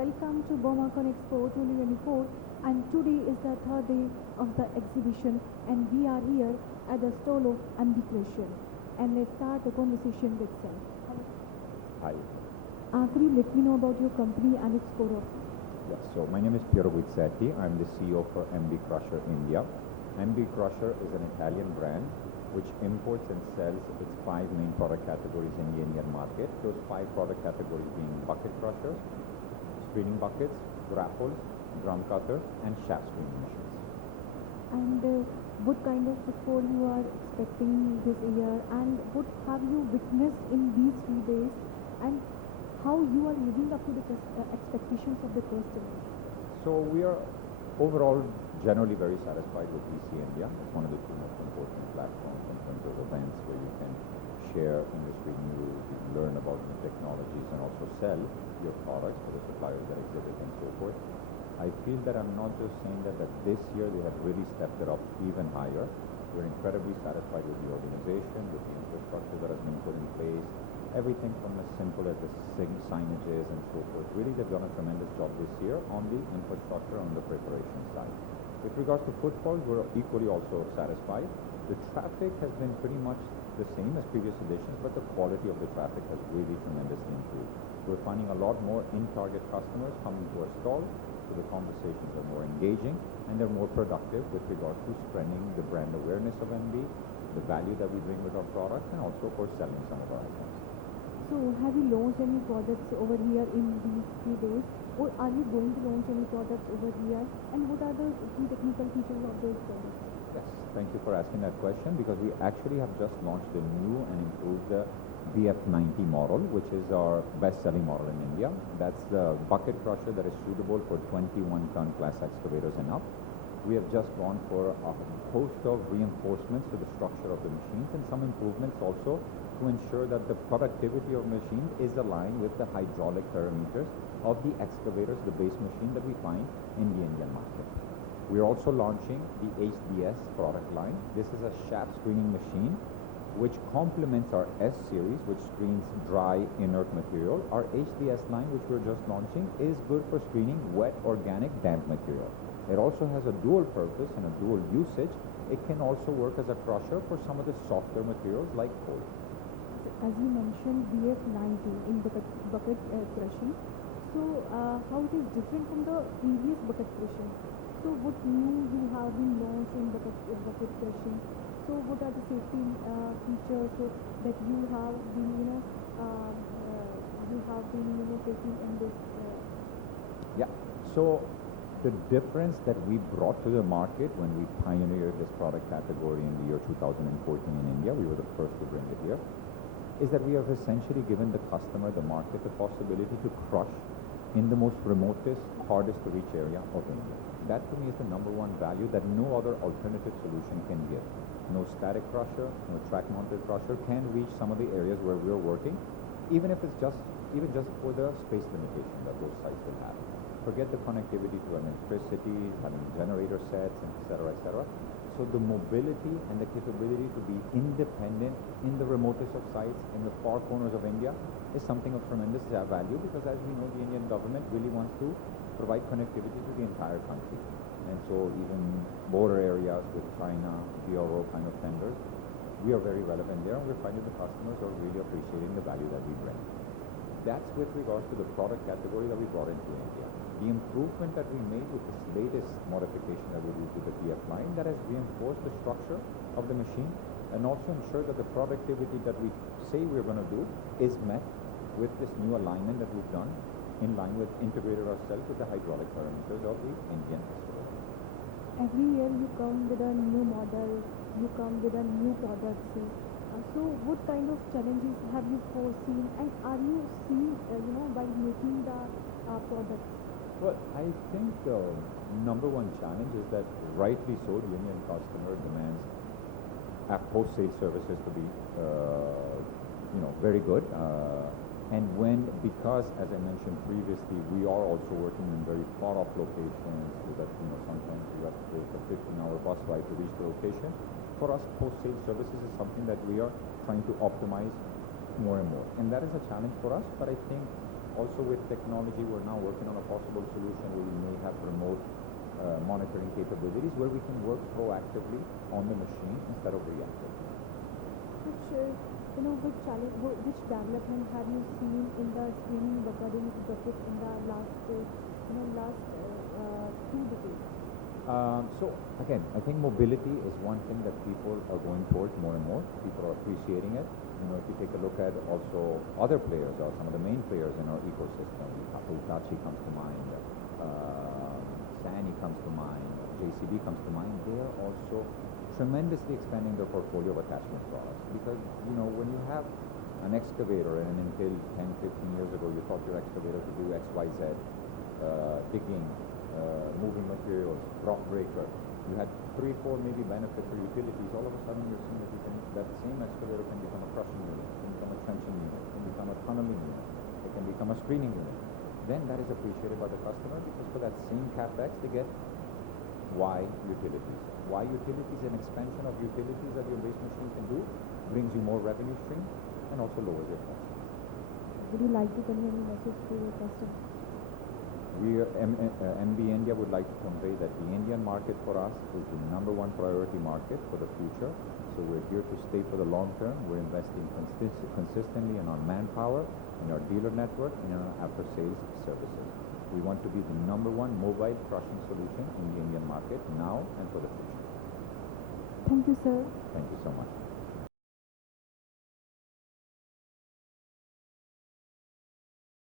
welcome to BOMACON Expo 2024, and today is the third day of the exhibition, and we are here at the stall of Ambicreation. And let's start the conversation with Sam. Hi. Could you let me know about your company and its core of? Yes, so my name is Piero Guizzetti. I'm the CEO for MB Crusher India. MB Crusher is an Italian brand which imports and sells its 5 main product categories in the Indian market. Those 5 product categories being bucket crushers, screening buckets, grapples, drum cutters, and shaft screening machines. And what kind of footfall you are expecting this year, and what have you witnessed in these 3 days, and how you are living up to the expectations of the customers? So we are overall generally very satisfied with BC India. It's one of the 2 most important platforms in terms of events where you can share industry news, you can learn about new technologies, and also sell your products to the suppliers that exhibit and so forth. I feel that I'm not just saying that this year they have really stepped it up even higher. We're incredibly satisfied with the organization, with the infrastructure that has been put in place, everything from as simple as the signages and so forth. Really, they've done a tremendous job this year on the infrastructure, on the preparation side. With regards to footfall, we're equally also satisfied. The traffic has been pretty much the same as previous editions, but the quality of the traffic has really tremendously improved. We're finding a lot more in-target customers coming to our stall, so the conversations are more engaging and they're more productive with regards to spreading the brand awareness of MB, the value that we bring with our products, and also, of course, selling some of our items. So have you launched any products over here in these 3 days, or are you going to launch any products over here, and what are the key technical features of those products? Yes, thank you for asking that question, because we actually have just launched a new and improved BF90 model, which is our best-selling model in India. That's the bucket crusher that is suitable for 21-ton class excavators and up. We have just gone for a host of reinforcements to the structure of the machines and some improvements also to ensure that the productivity of machines is aligned with the hydraulic parameters of the excavators, the base machine that we find in the Indian market. We are also launching the HDS product line. This is a shaft screening machine which complements our S series, which screens dry inert material. Our HDS line, which we're just launching, is good for screening wet, organic, damp material. It also has a dual purpose and a dual usage. It can also work as a crusher for some of the softer materials like coal. As you mentioned, BF90 in bucket crushing. So how it is different from the previous bucket crushing? So what new you have been launched in bucket crushing? So what are the safety features that you have been taking in this? Yeah. So the difference that we brought to the market when we pioneered this product category in the year 2014 in India, we were the first to bring it here, is that we have essentially given the customer, the market, the possibility to crush in the most remotest, hardest to reach area of India. That to me is the number 1 value that no other alternative solution can give. No static crusher, no track mounted crusher can reach some of the areas where we're working, even if it's just for the space limitation that those sites will have. Forget the connectivity to electricity, having generator sets, etc., etc. So the mobility and the capability to be independent in the remotest of sites, in the far corners of India, is something of tremendous value, because as we know, the Indian government really wants to provide connectivity to the entire country. And so even border areas with China, BRO kind of tenders, we are very relevant there, and we're finding the customers are really appreciating the value that we bring. That's with regards to the product category that we brought into India. The improvement that we made with this latest modification that we did to the BF line, that has reinforced the structure of the machine and also ensured that the productivity that we say we're going to do is met with this new alignment that we've done, in line with integrated ourselves with the hydraulic parameters of the Indian excavator. Every year you come with a new model, you come with a new product. So what kind of challenges have you foreseen, and are you seeing, by making the products? Well, I think the number 1 challenge is that, rightly so, the Indian customer demands post-sale services to be, very good. And because, as I mentioned previously, we are also working in very far-off locations, so that sometimes you have to take a 15-hour bus ride to reach the location. For us, post-sale services is something that we are trying to optimize more and more, and that is a challenge for us. But I think Also with technology, we're now working on a possible solution where we may have remote monitoring capabilities where we can work proactively on the machine instead of reactively. Which, which challenge, which development have you seen in the screening bucket in the last, last 2 decades? So again, I think mobility is one thing that people are going towards more and more. People are appreciating it. If you take a look at also other players or some of the main players in our ecosystem, Hitachi comes to mind, Sany comes to mind, JCB comes to mind. They are also tremendously expanding their portfolio of attachment products because, when you have an excavator and until 10, 15 years ago, you thought your excavator could do X, Y, Z, digging, moving materials, rock breaker. You had 3, 4 maybe benefit for utilities. All of a sudden you're seeing that same excavator can become a crushing unit, can become a trenching unit, can become a tunneling unit, it can become a screening unit. Then that is appreciated by the customer because for that same capex they get Y utilities. Y utilities, an expansion of utilities that your base machine can do, brings you more revenue stream and also lowers your cost. Would you like to convey any message to your customers? MB India would like to convey that the Indian market for us is the number one priority market for the future. So we're here to stay for the long term. We're investing consistently in our manpower, in our dealer network, and in our after-sales services. We want to be the number one mobile crushing solution in the Indian market now and for the future. Thank you, sir. Thank you so much.